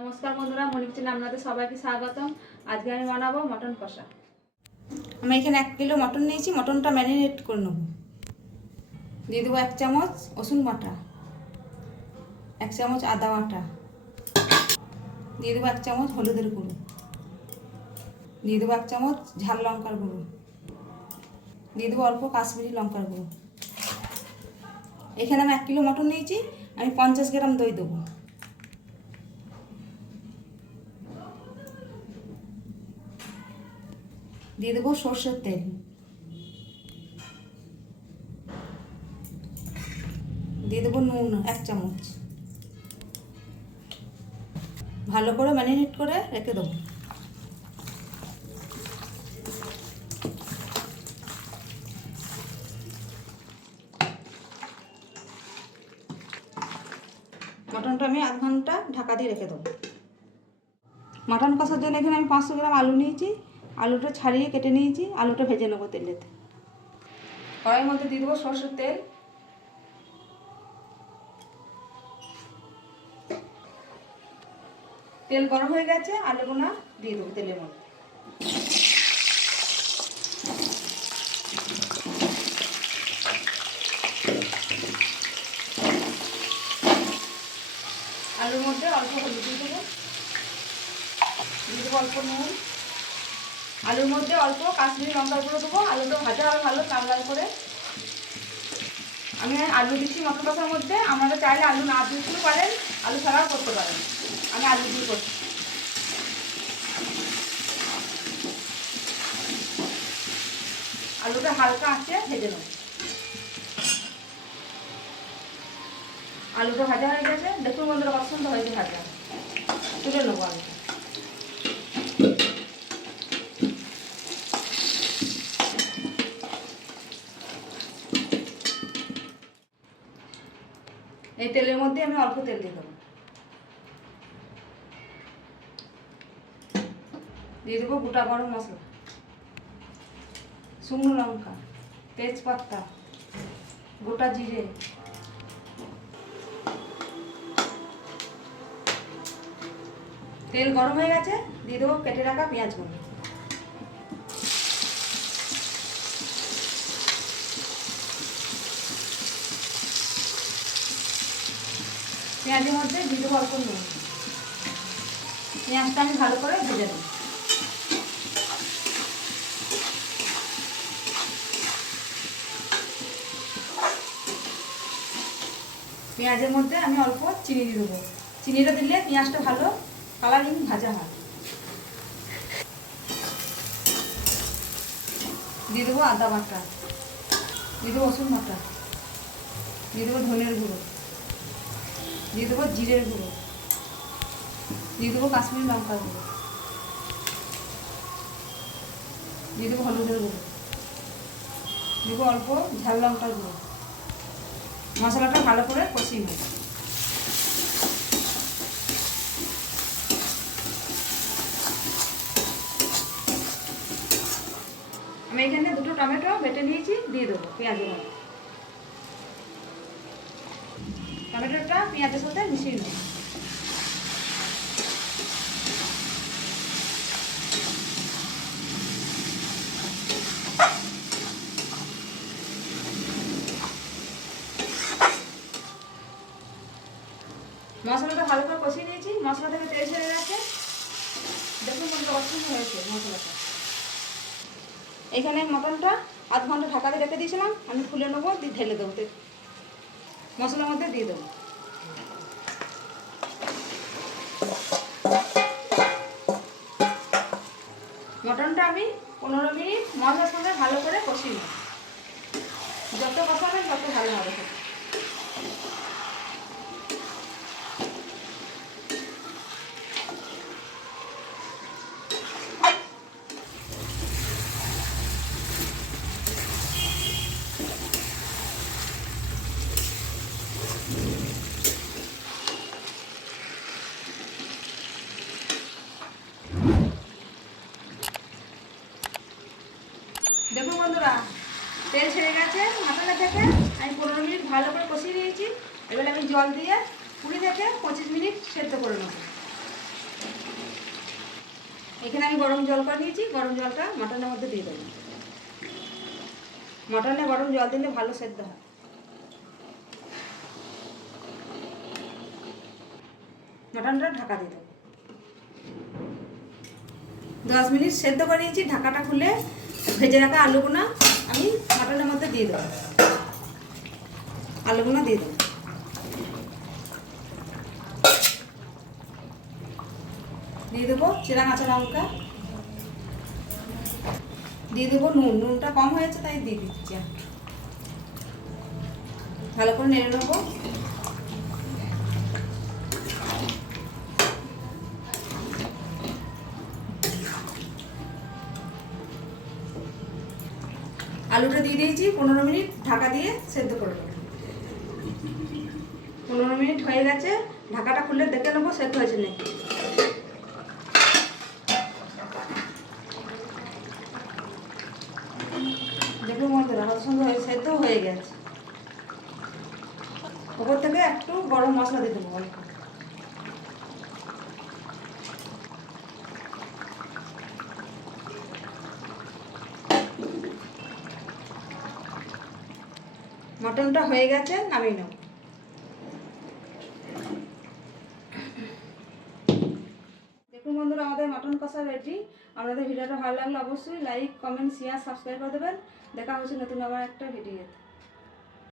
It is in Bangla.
নমস্কার বন্ধুরা, মনি কিচেনে আপনাদের সবাইকে স্বাগতম। আজকে আমি বানাবো মটন কষা। আমি এখানে 1 কিলো মটন নিয়েছি। মটনটা ম্যারিনেট করে নেব। দিয়ে দেবো 1 চামচ রসুন বাটা, 1 চামচ আদা বাটা, দিয়ে দেবো 1 চামচ হলুদের গুঁড়ো, দিয়ে দেবো 1 চামচ ঝাল লঙ্কার গুঁড়ো, দিয়ে দেবো অল্প কাশ্মীরি লঙ্কার গুঁড়ো। এখানে আমি 1 কিলো মটন নিয়েছি। আমি 50 গ্রাম দই দেবো। দিয়ে দেবো সর্ষের তেল, দিয়ে দেবো নুন 1 চামচ। ভালো করে ম্যারিনেট করে রেখে দেবো। মটনটা আমি আধ ঘন্টা ঢাকা দিয়ে রেখে দেবো। মটন কষার জন্য এখানে আমি 500 গ্রাম আলু নিয়েছি। আলুটা ছাড়িয়ে কেটে নিয়েছি। আলুটা ভেজে নেবো তেলেতে। কড়াইয়ের মধ্যে দিয়ে দেবো সরষের তেল, তেল গরম হয়ে গেছে। আলুগুলো দিয়ে দেবো তেলের মধ্যে। আলুর মধ্যে অল্প হলুদ দিয়ে দেবো, দিয়ে দেবো অল্প নুন। আলুর মধ্যে অল্প কাশ্মীরি লঙ্কার গুঁড়ো দেবো। আলুটা ভাজা হবে ভালো লাল লাল করে। আমি আলু দিচ্ছি মটন কষার মধ্যে। আপনারা চাইলে আলু না দিতেও পারেন, আলু ছাড়াও করতে পারেন। আমি আলু দিয়ে করছি। আলুটা হালকা আঁচে ভেজে নেব। আলুটা ভাজা হয়ে গেছে। দেখুন বন্ধুরা, কত সুন্দর হয়েছে ভাজা। তুলে নেবো আলুটা। এই তেলের মধ্যে আমি অল্প তেল দিয়ে দেবো। দিয়ে দেবো গোটা গরম মশলা, শুকনো লঙ্কা, তেজপাতা, গোটা জিরে, তেল গরম হয়ে গেছে। দিয়ে দেবো কেটে রাখা পেঁয়াজগুলো। পেঁয়াজের মধ্যে দিয়ে দেবো অল্প নুন। পেঁয়াজটা আমি ভালো করে ভেজে নেব। পেঁয়াজের মধ্যে আমি অল্প চিনি দিয়ে দেবো। চিনিটা দিলে পেঁয়াজটা ভালো কালারিং ভাজা হয়। দিয়ে দেবো আদা বাটা, দিয়ে দেবো রসুন বাটা, দিয়ে দেবো ধনের গুঁড়ো, দিয়ে দেবো জিরের গুঁড়ো, দিয়ে দেবো কাশ্মীরি লঙ্কার গুঁড়ো, দিয়ে দেবো হলুদের গুঁড়ো, দেবো অল্প ঝাল লঙ্কার গুঁড়ো। মশলাটা ভালো করে কষিয়ে নেব। আমি এখানে 2টো টমেটো বেটে নিয়েছি, দিয়ে দেবো পেঁয়াজের মধ্যে। টমেটোটা পেঁয়াজের সাথে মিশিয়ে নেব। মশলাটা ভালো করে কষিয়ে নিয়েছি। মশলা থেকে তেল ছেড়ে গেছে। দেখুন কত পছন্দ হয়েছে মশলাটা। এখানে মটনটা আধ ঘন্টা ঢাকা দিয়ে রেখে দিয়েছিলাম। আমি খুলে নেবো, দিয়ে ঢেলে দেবো মশলার মধ্যে দিয়ে দেবো। মটনটা আমি 15 মিনিট মশলার সঙ্গে ভালো করে কষিয়ে নেব। যত কষাবেন তত ভালো হবে। দেখুন বন্ধুরা, তেল ছেড়ে গেছে মশলা থেকে। আমি 15 মিনিট ভালো করে কষিয়ে নিয়েছি। এবার আমি জল দিয়ে 20 থেকে 25 মিনিট সেদ্ধ করে নেব। এখানে আমি গরম জল করে নিয়েছি, গরম জলটা মাটনের মধ্যে দিয়ে দেবো। মাটনে গরম জল দিলে ভালো সেদ্ধ হয়। মাটনটা ঢাকা দিয়ে দেবো। 10 মিনিট সেদ্ধ করে নিয়েছি। ঢাকাটা খুলে ভেজে রাখা আলুগুলো আমি মাটনের মধ্যে দিয়ে দেবো। আলুগুলো দিয়ে দেবো। দিয়ে দেবো চেরা কাঁচা লঙ্কা, দিয়ে দেবো নুন। নুনটা কম হয়েছে তাই দিয়ে দিচ্ছি। ভালো করে নেড়ে নেবো। আলুটা দিয়ে দিয়েছি, 15 মিনিট ঢাকা দিয়ে সেদ্ধ করে নেবো। 15 মিনিট হয়ে গেছে। ঢাকাটা খুলে দেখে নেবো সেদ্ধ হয়েছে নাকি। দেখুন বন্ধুরা, কত সুন্দর সেদ্ধ হয়ে গেছে। ওপর থেকে একটু গরম মশলা দিয়ে দেবো অল্প। মটনটা হয়ে গেছে, নামিয়ে নেব। দেখুন বন্ধুরা, আমাদের মটন কষা রেডি। আপনাদের ভিডিওটা ভালো লাগলে অবশ্যই লাইক, কমেন্ট, শেয়ার, সাবস্ক্রাইব করে দেবেন। দেখা হচ্ছে নতুন আবার একটা ভিডিওতে।